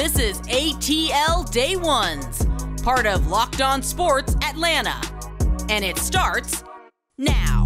This is ATL Day Ones, part of Locked On Sports Atlanta. And it starts now.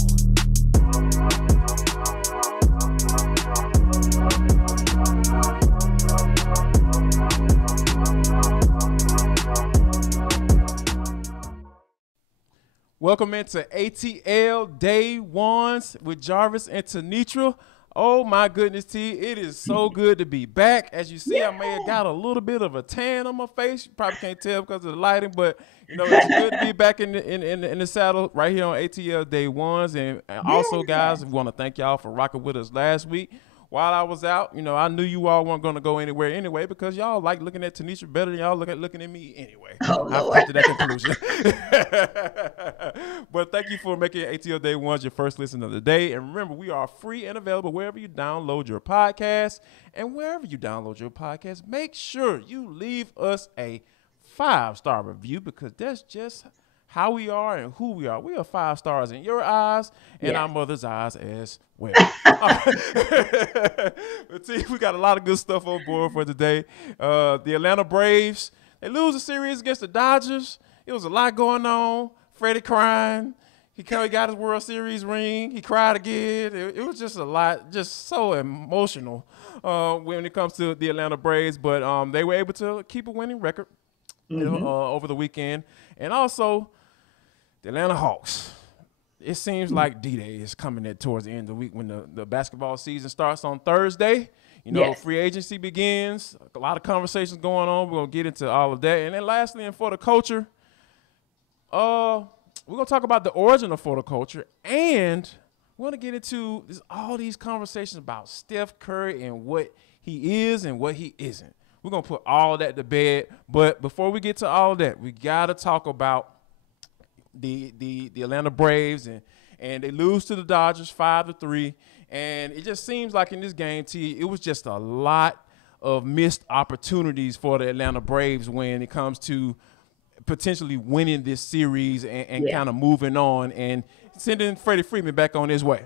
Welcome into ATL Day Ones with Jarvis and Tenitra. Oh my goodness, T, it is so good to be back. As you see, I may have got a little bit of a tan on my face. You probably can't tell because of the lighting, but you know it's good to be back in the saddle right here on ATL Day Ones. And also, guys, we want to thank y'all for rocking with us last week. While I was out, you know, I knew you all weren't going to go anywhere anyway because y'all like looking at Tenitra better than y'all looking at me anyway. I've come to that conclusion. But thank you for making ATL Day Ones your first listen of the day. And remember, we are free and available wherever you download your podcast. And wherever you download your podcast, make sure you leave us a 5-star review because that's just how we are and who we are. We are 5 stars in your eyes and our mother's eyes as well. But see, we got a lot of good stuff on board for today. The Atlanta Braves, they lose a series against the Dodgers. It was a lot going on. Freddie crying. He got his World Series ring. He cried again. It was just a lot, just so emotional when it comes to the Atlanta Braves. But they were able to keep a winning record over the weekend. And also, the Atlanta Hawks. It seems like D-Day is coming towards the end of the week when the basketball season starts on Thursday. You know, free agency begins. A lot of conversations going on. We're going to get into all of that. And then lastly, and for the culture, we're going to talk about the origin of for the culture. And we're going to get into all these conversations about Steph Curry and what he is and what he isn't. We're going to put all that to bed. But before we get to all of that, we got to talk about the Atlanta Braves, and they lose to the Dodgers 5-3. And it just seems like in this game, T, it was just a lot of missed opportunities for the Atlanta Braves when it comes to potentially winning this series and kind of moving on and sending Freddie Freeman back on his way.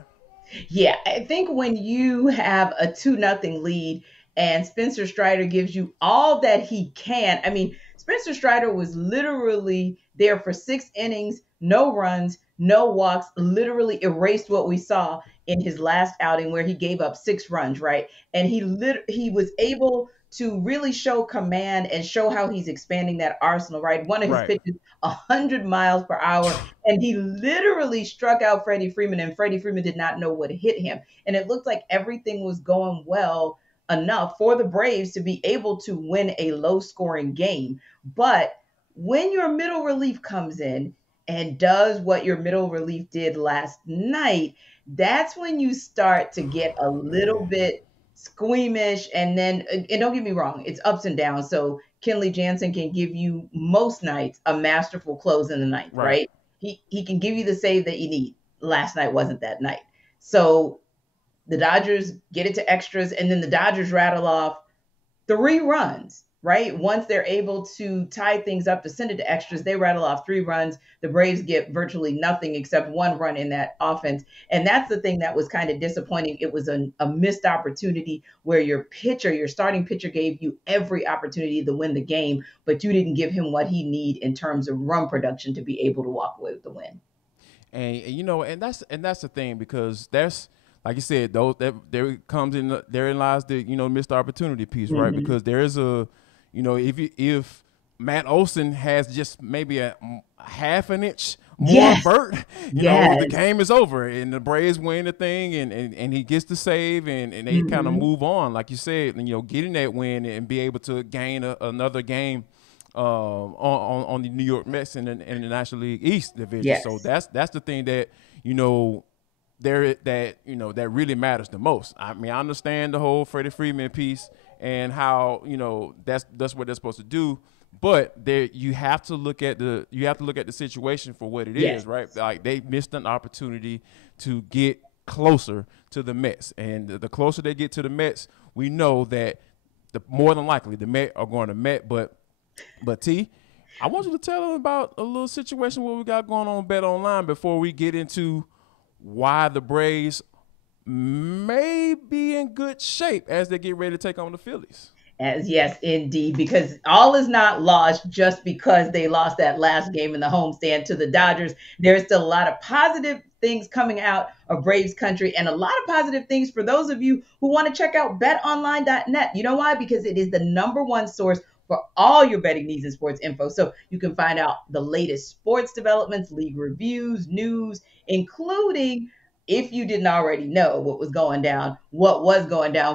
Yeah, I think when you have a 2-0 lead and Spencer Strider gives you all that he can, I mean, Spencer Strider was literally there for 6 innings, no runs, no walks, literally erased what we saw in his last outing where he gave up 6 runs, right? And he was able to really show command and show how he's expanding that arsenal, right? One of his pitches, 100 miles per hour, and he literally struck out Freddie Freeman, and Freddie Freeman did not know what hit him. And it looked like everything was going well enough for the Braves to be able to win a low-scoring game. But when your middle relief comes in and does what your middle relief did last night, that's when you start to get a little bit squeamish. And then, and don't get me wrong, it's ups and downs. So Kenley Jansen can give you most nights a masterful close in the ninth, right? He can give you the save that you need. Last night wasn't that night. So the Dodgers get it to extras, and then the Dodgers rattle off 3 runs, right? Once they're able to tie things up to send it to extras, they rattle off 3 runs. The Braves get virtually nothing except 1 run in that offense. And that's the thing that was kind of disappointing. It was a missed opportunity where your starting pitcher gave you every opportunity to win the game, but you didn't give him what he need in terms of run production to be able to walk away with the win. And you know, and that's the thing, because that's, like you said, therein lies the missed opportunity piece, right? Because there is if Matt Olson has just maybe a half an inch more vert, you know, the game is over and the Braves win the thing and he gets the save and they kind of move on, like you said, and getting that win and be able to gain another game on the New York Mets in the National League East division. Yes. So that's the thing that that really matters the most. I mean, I understand the whole Freddie Freeman piece and how that's what they're supposed to do, but you have to look at the situation for what it is, right? Like, they missed an opportunity to get closer to the Mets, and the closer they get to the Mets, we know that more than likely the Mets are going to Met. But T, I want you to tell them about a little situation what we got going on BetOnline before we get into why the Braves may be in good shape as they get ready to take on the Phillies. As yes, indeed, because all is not lost just because they lost that last game in the homestand to the Dodgers. There's still a lot of positive things coming out of Braves country and a lot of positive things for those of you who want to check out betonline.net. You know why? Because it is the number one source for all your betting needs and sports info. So you can find out the latest sports developments, league reviews, news, including, if you didn't already know what was going down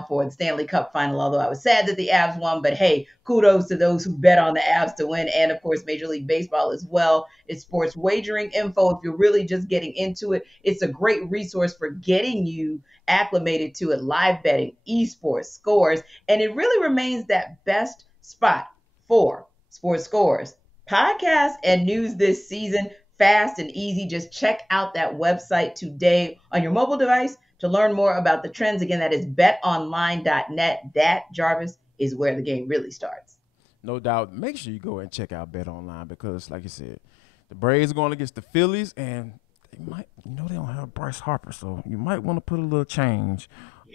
for the Stanley Cup final, although I was sad that the Avs won, but hey, kudos to those who bet on the Avs to win, and of course, Major League Baseball as well. It's sports wagering info. If you're really just getting into it, it's a great resource for getting you acclimated to it, live betting, esports, scores, and it really remains that best spot for sports scores, podcasts, and news this season. Fast and easy. Just check out that website today on your mobile device to learn more about the trends. Again, that is betonline.net. That, Jarvis, is where the game really starts. No doubt. Make sure you go and check out BetOnline because, like you said, the Braves are going against the Phillies, and they might, they don't have Bryce Harper, so you might want to put a little change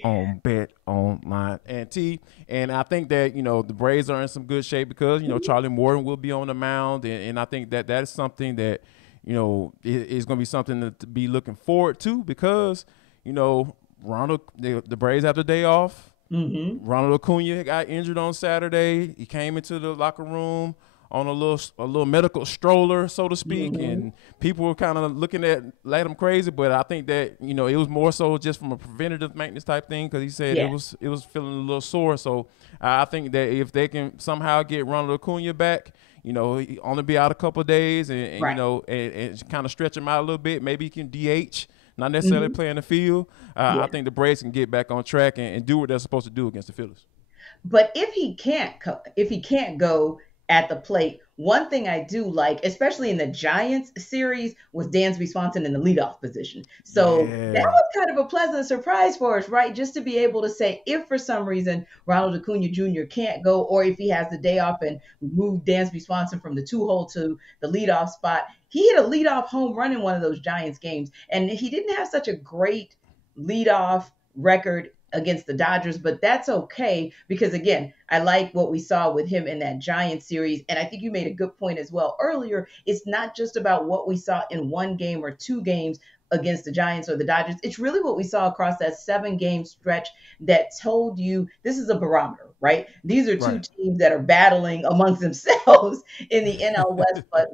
on BetOnline. And I think that, the Braves are in some good shape because, Charlie Morton will be on the mound, and I think that is something that, it's going to be something to be looking forward to because, Ronald, the Braves have the day off. Mm-hmm. Ronald Acuna got injured on Saturday. He came into the locker room on a little medical stroller, so to speak, Mm-hmm. and people were kind of looking at him crazy. But I think that it was more so just from a preventative maintenance type thing because he said it was feeling a little sore. So I think that if they can somehow get Ronald Acuna back, he only be out a couple of days, and Right. and kind of stretch him out a little bit. Maybe he can DH, not necessarily play in the field. I think the Braves can get back on track and do what they're supposed to do against the Phillies. But if he can't go at the plate, one thing I do like, especially in the Giants series, was Dansby Swanson in the leadoff position. So that was kind of a pleasant surprise for us, right? Just to be able to say, if for some reason Ronald Acuna Jr. can't go, or if he has the day off and move Dansby Swanson from the 2-hole to the leadoff spot, he hit a leadoff home run in one of those Giants games. And he didn't have such a great leadoff record against the Dodgers, but that's okay because, again, I like what we saw with him in that Giants series. And I think you made a good point as well earlier. It's not just about what we saw in one game or two games against the Giants or the Dodgers. It's really what we saw across that 7-game stretch that told you this is a barometer, right? These are two teams that are battling amongst themselves in the NL West, but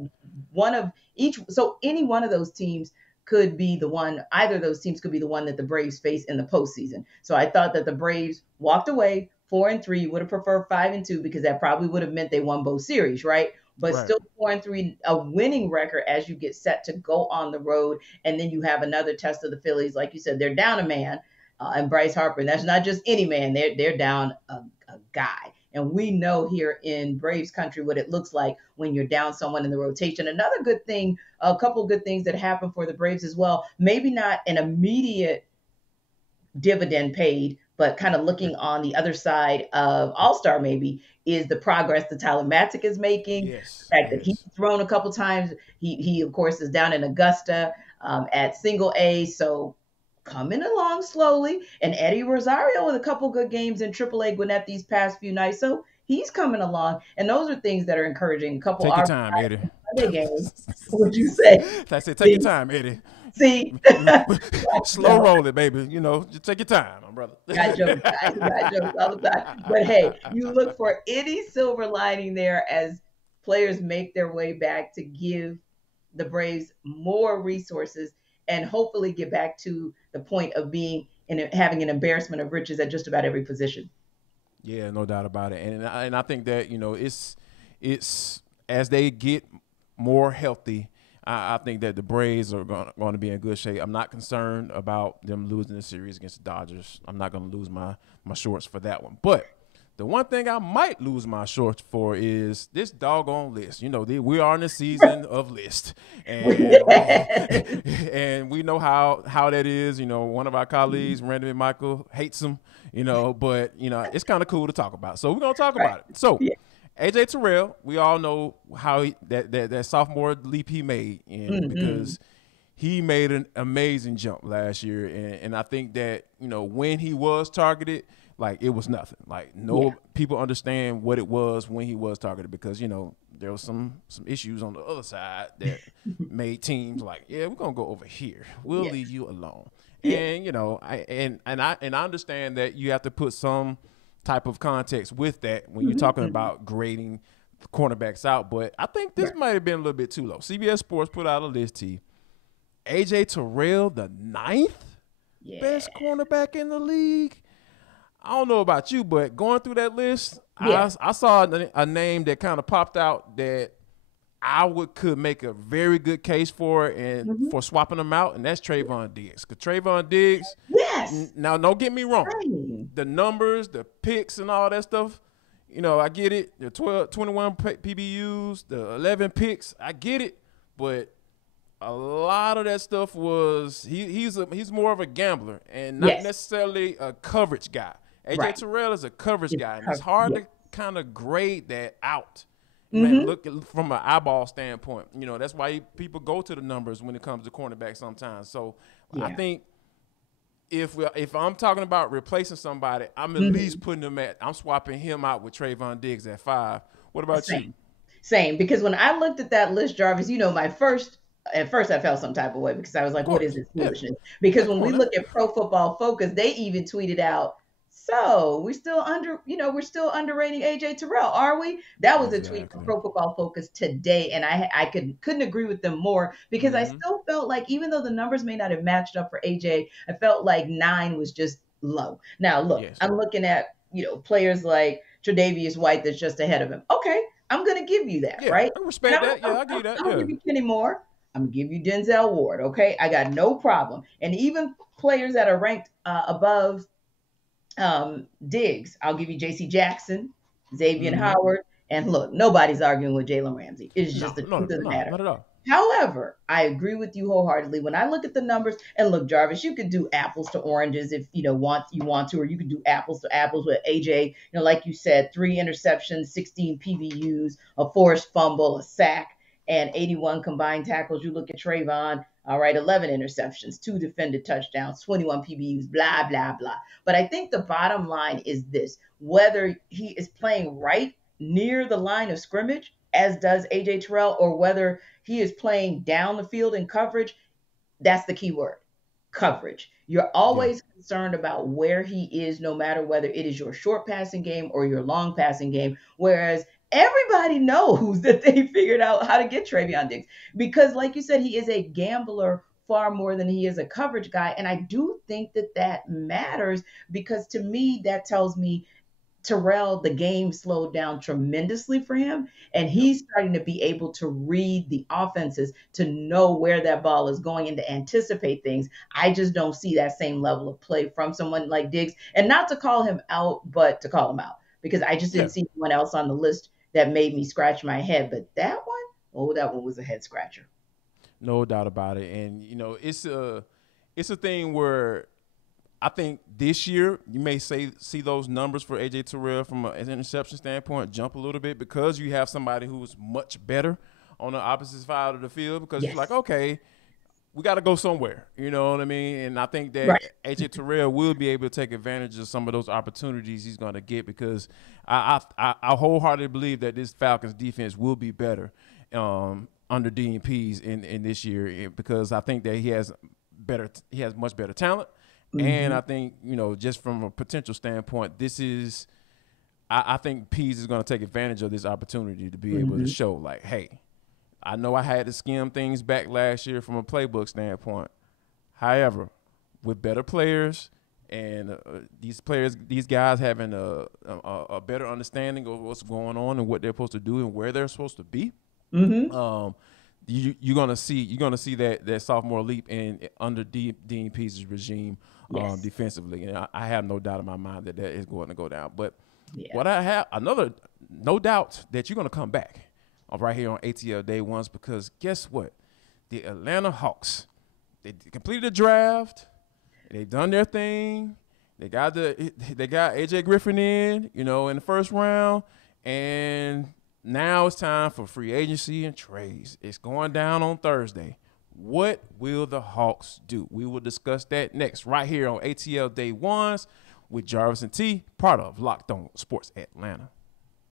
one of each. So any one of those teams could be the one, either of those teams could be the one that the Braves face in the postseason. So I thought that the Braves walked away 4-3, would have preferred 5-2 because that probably would have meant they won both series, right? But still 4-3, a winning record as you get set to go on the road. And then you have another test of the Phillies. Like you said, they're down a man, and Bryce Harper. And that's not just any man. They're down a guy. And we know here in Braves country what it looks like when you're down someone in the rotation. Another good thing, a couple of good things that happened for the Braves as well, maybe not an immediate dividend paid, but kind of looking on the other side of All-Star maybe, is the progress that Tyler Matzik is making. Yes. The fact that he's thrown a couple times. He of course, is down in Augusta at single A. So coming along slowly, and Eddie Rosario with a couple good games in AAA Gwinnett these past few nights. So he's coming along, and those are things that are encouraging. A couple Take your time, Eddie. Games. What'd you say? I said, take your time, Eddie. See, slow roll it, baby. Just take your time, my brother. I joke all the time. But hey, you look for any silver lining there as players make their way back to give the Braves more resources and hopefully get back to the point of being having an embarrassment of riches at just about every position. Yeah, no doubt about it. And I think that, it's as they get more healthy, I think that the Braves are going to be in good shape. I'm not concerned about them losing the series against the Dodgers. I'm not going to lose my shorts for that one. But the one thing I might lose my shorts for is this doggone list. We are in the season of list. And we know how that is. One of our colleagues, Randy Michael, hates them, but, it's kind of cool to talk about. So we're going to talk about it. So AJ Terrell, we all know how that sophomore leap he made, because he made an amazing jump last year. And I think that, when he was targeted, like it was nothing. Like people understand what it was when he was targeted because there was some issues on the other side that made teams like, yeah, we're gonna go over here. We'll leave you alone. Yeah. And I understand that you have to put some type of context with that when you're talking about grading cornerbacks out. But I think this might have been a little bit too low. CBS Sports put out a list. AJ Terrell, the 9th best cornerback in the league. I don't know about you, but going through that list, I saw a name that kind of popped out that I could make a very good case for and for swapping them out, and that's Trayvon Diggs. Because Trayvon Diggs, now don't get me wrong, the numbers, the picks, and all that stuff, I get it. The 21 PBUs, the 11 picks, I get it, but a lot of that stuff was he's more of a gambler and not necessarily a coverage guy. AJ Terrell is a coverage guy, and it's hard to kind of grade that out. Man, look from an eyeball standpoint. That's why people go to the numbers when it comes to cornerback sometimes. So I think if I'm talking about replacing somebody, I'm at least putting them I'm swapping him out with Trayvon Diggs at 5. What about you? Same, because when I looked at that list, Jarvis, at first I felt some type of way because I was like, what is this foolishness? Because when we look at Pro Football Focus, they even tweeted out, so we're still underrating AJ Terrell, are we? That was a tweet from Pro Football Focus today, and I couldn't agree with them more because I still felt like even though the numbers may not have matched up for AJ, I felt like 9 was just low. Now look, I'm looking at players like Tre'Davious White that's just ahead of him. Okay, I'm gonna give you that, right? I respect that. I'll give you that. I'll give you Kenny Moore. I'm gonna give you Denzel Ward. Okay, I got no problem. And even players that are ranked above Diggs, I'll give you J.C. Jackson, Xavier Howard, and look, nobody's arguing with Jalen Ramsey. It's just the truth of the matter. Not at all. However, I agree with you wholeheartedly. When I look at the numbers, and look, Jarvis, you could do apples to oranges if you want to, or you could do apples to apples with AJ. Like you said, 3 interceptions, 16 PBUs, a forced fumble, a sack, and 81 combined tackles. You look at Trayvon, all right, 11 interceptions, 2 defended touchdowns, 21 PBUs, blah, blah, blah. But I think the bottom line is this: whether he is playing right near the line of scrimmage, as does AJ Terrell, or whether he is playing down the field in coverage, that's the key word: coverage. You're always concerned about where he is, no matter whether it is your short passing game or your long passing game. Whereas everybody knows that they figured out how to get Trayvon Diggs because, like you said, he is a gambler far more than he is a coverage guy. And I do think that matters because to me, that tells me Terrell, the game slowed down tremendously for him, and he's starting to be able to read the offenses to know where that ball is going and to anticipate things. I just don't see that same level of play from someone like Diggs, and not to call him out, but to call him out because I just didn't see anyone else on the list that made me scratch my head. But that one was a head scratcher. No doubt about it. And, it's a thing where I think this year you may see those numbers for AJ Terrell from an interception standpoint jump a little bit because you have somebody who's much better on the opposite side of the field because you're like, okay, we got to go somewhere. You know what I mean? And I think that AJ Terrell will be able to take advantage of some of those opportunities he's going to get because I wholeheartedly believe that this Falcons defense will be better under DNPs in this year because I think that he has much better talent. And I think, just from a potential standpoint, I think Pease is going to take advantage of this opportunity to be able to show like, hey, I know I had to skim things back last year from a playbook standpoint. However, with better players and these guys having a better understanding of what's going on and what they're supposed to do and where they're supposed to be, you're gonna see that sophomore leap under Dean Pease's regime defensively, and I have no doubt in my mind that is going to go down. But what I have no doubt that you're gonna come back right here on ATL Day Ones because guess what? The Atlanta Hawks, they completed the draft. They've done their thing. They got AJ Griffin in the first round, and now it's time for free agency and trades. It's going down on Thursday. What will the Hawks do? We will discuss that next right here on ATL Day Ones. with Jarvis and T, part of Locked On Sports Atlanta.